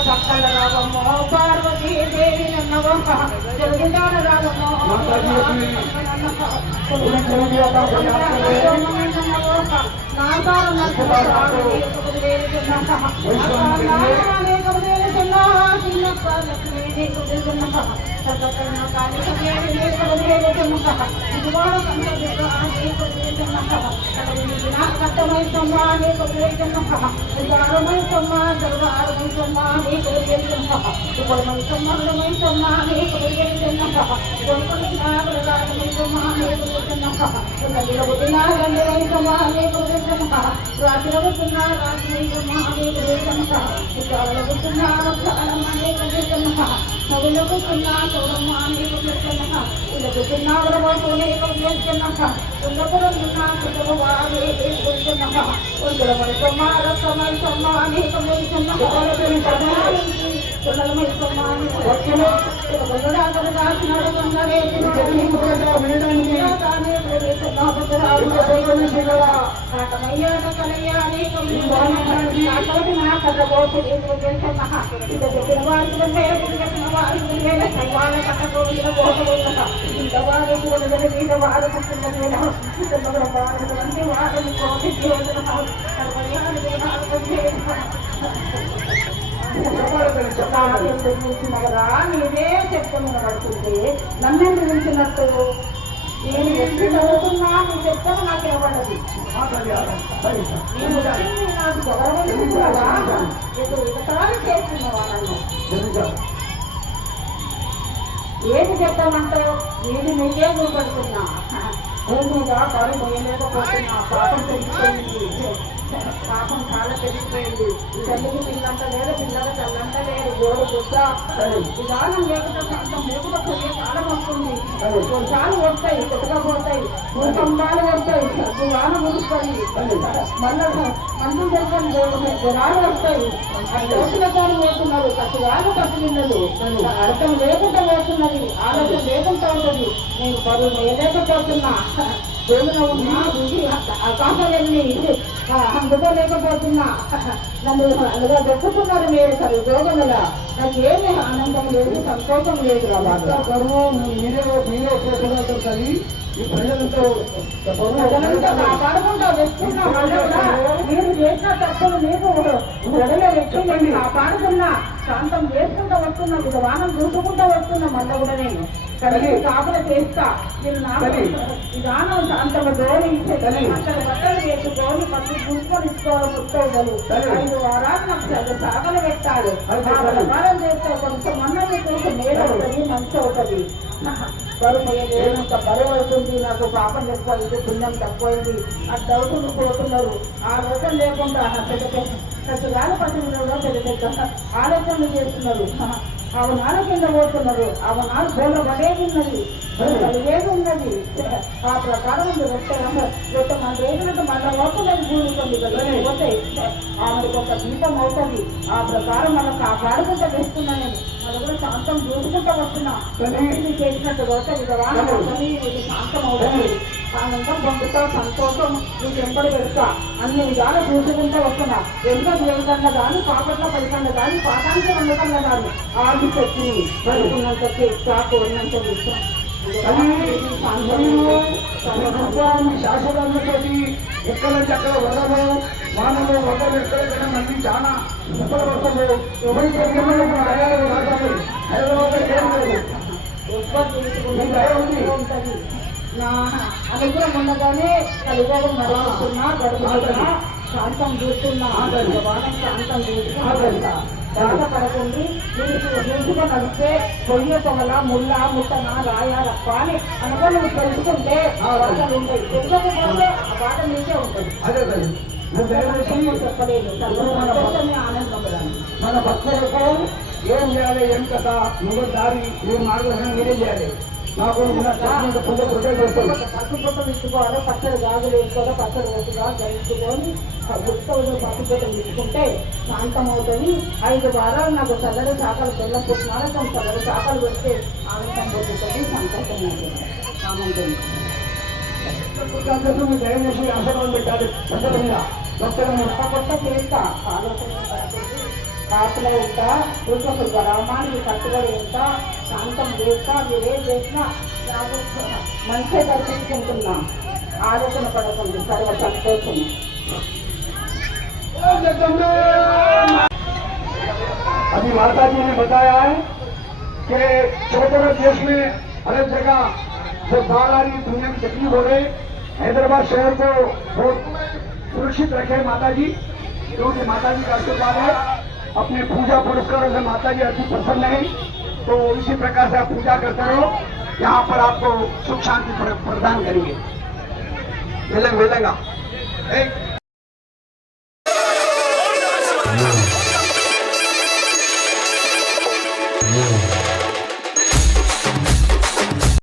పక్కల రాగమో పార్వతీ దేవి నన్నవో జరుగుదాన రాగమో నీదే చెప్తున్నా పడుతుంటే నన్ను గురించినట్టు నేను ఎప్పుడు చదువుతున్నా నీ చెప్తాను నాకు ఇవ్వబడ్డది నాకు గౌరవించుకున్నావా ఎదురు చేస్తున్నావా నన్ను ఏది చెప్తామంటావు నేను నీకే గుర్పడుతున్నా భూమిగా పరు మొయ్యలేకపోతున్నా పాపం పెరిగిపోయింది పాపం చాలా పెరిగిపోయింది ఈ తల్లికి పిల్లంట లేదు పిల్లలు తల్లంట లేదు గోడు గుడ్డ విధానం లేకుండా అంత మూకుట పోయే కాలం వస్తుంది కొన్నిసార్లు వస్తాయి కొట్టుకపోతాయి భూకంపాలు వస్తాయి వాన ముడుస్తాయి మళ్ళీ మందు దగ్గర జనాలు వస్తాయి దోషులతో పోతున్నారు కట్టుగాను కట్టుకున్నది అర్థం లేకుండా పోతున్నది ఆలోచన లేకుండా ఉంటుంది నేను పరువు వేయలేకపోతున్నా దేవుడు ఉన్నా ఆకాశాలన్నీ అందుకోలేకపోతున్నా నన్ను అందుగా దొక్కుతున్నారు మీరు సరే ఉద్యోగంలో నాకు ఏమి ఆనందం లేదు సంతోషం లేదు ఈ ప్రజలంతా కాపాడుకుంటా తెచ్చుకున్నా మీరు చేసిన తప్పులు మీకు గొడవ వ్యక్తులని కాపాడుకున్నా శాంతం చేసుకుంటూ వస్తున్నా వాహనం చూసుకుంటూ వస్తున్నా మళ్ళీ కూడా నేను కాపుల చేస్తా నేను నా విధానం శాంతమ గోని అక్కడ బట్టలు వేసుకొని పట్టు చూసుకొని ఇచ్చుకోవడం వస్తాడు 5 వారాలు నాకు సాగలు పెట్టాడు వ్యాపారం చేస్తే కొంచెం అన్నది కొంచెం మేలు అవుతుంది మంచి అవుతుంది బరువు లేనంత బరువు అవుతుంది నాకు పాపం ఎక్కువైంది పుణ్యం తక్కువైంది ఆ డౌట్లు పోతున్నారు ఆ రోజు లేకుండా పెద్దగాలి పట్టినలో పెద్ద ఆలోచనలు చేస్తున్నారు అవనాలు కింద పోతున్నారు అవనాలు బోల పడేది ఏది ఉన్నది ఆ ప్రకారం మన రేగులకు మళ్ళీ అవుతున్నది కూడుతుంది పోతే ఆమెకు ఒక దీపం అవుతుంది ఆ ప్రకారం మనం కాపాడుకుంటూ తెస్తున్నాను మనం కూడా శాంతం చూసుకుంటూ వస్తున్నా చేసినట్టు పోతే ఇది శాంతం అవుతుంది ఆనందం పొందుతా సంతోషం నీకు ఎంపడి పెడతా అన్ని విధాలు చూసుకుంటూ వస్తున్నా ఎంత దేవుకన్నా కానీ పాపట్ల పడికన్నా కానీ పాఠానికి వండకన్నా కానీ ఆగి పెట్టి పడుకున్నంత చాకు ఉన్నంత శాసనాలతో ఎక్కడ అక్కడ వదలు మానవులు వదలు ఎక్కడైనా మంది చాలా ఉపయోగపడుతుంది అనుగ్రహం ఉండగానే కలిగోగం మరుగుతున్నా గడుపుతున్నా శాంతం చూస్తున్నా వాదం శాంతం చూస్తున్నా బాధపడకండి నిలుచుకొని నడిస్తే పొయ్య పొగల ముళ్ళ ముట్టన రాయ రప్ప అని అనుకో నువ్వు తెలుసుకుంటే బాధలు ఉంటాయి తెలియకపోతే ఆ బాధ మీకే ఉంటుంది చెప్పలేదు చెప్పలేదు ఆనందం మన భక్తులకు ఏం చేయాలి, ఏం కదా ముందు దారి మీ మార్గదర్శనం మీరే చేయాలి. నాకు పూజ ప్రొటెక్ట్ చేస్తాను. పట్టుబొట్టలు ఇచ్చుకోవాలి, పచ్చడి గాజులు వేసుకోవాలి, పచ్చడి వేసుగా ధరించుకొని ఉత్సవం పట్టుబొట్టలు ఇచ్చుకుంటే శాంతమవుతుంది. 5 వారాలు నాకు చల్లడి శాఖలు బెల్లం పుష్మాలకం చల్లడి శాఖలు పెడితే ఆనందం పొందుతుంది, సంతోషం ఉంటుంది, ఆనందం. దయచేసి అసలు పెట్టాలి ప్రజల మీద భక్తుల మీద. కొత్త చేస్తా ఆలోచన కాసులో ఉంటా, చూసుకు రామానికి కట్టుబడి ఉంటా, శాంతం చేస్తా. మీరేం చేసినా మంచిగా దర్శించుకుంటున్నా, ఆలోచన పడకండి, సర్వ సంతోషం. अभी माता जी ने बताया है कि छोटे देश में हर एक जगह जो बाढ़ आ रही दुनिया में तकलीफ हो रही, हैदराबाद शहर को बहुत सुरक्षित रखे माता जी, क्योंकि माता जी का आशीर्वाद है। अपने पूजा पुरस्कारों से माता जी अति प्रसन्न है, तो इसी प्रकार से आप पूजा करते रहो, यहाँ पर आपको सुख शांति प्रदान करेंगे। मिलेगा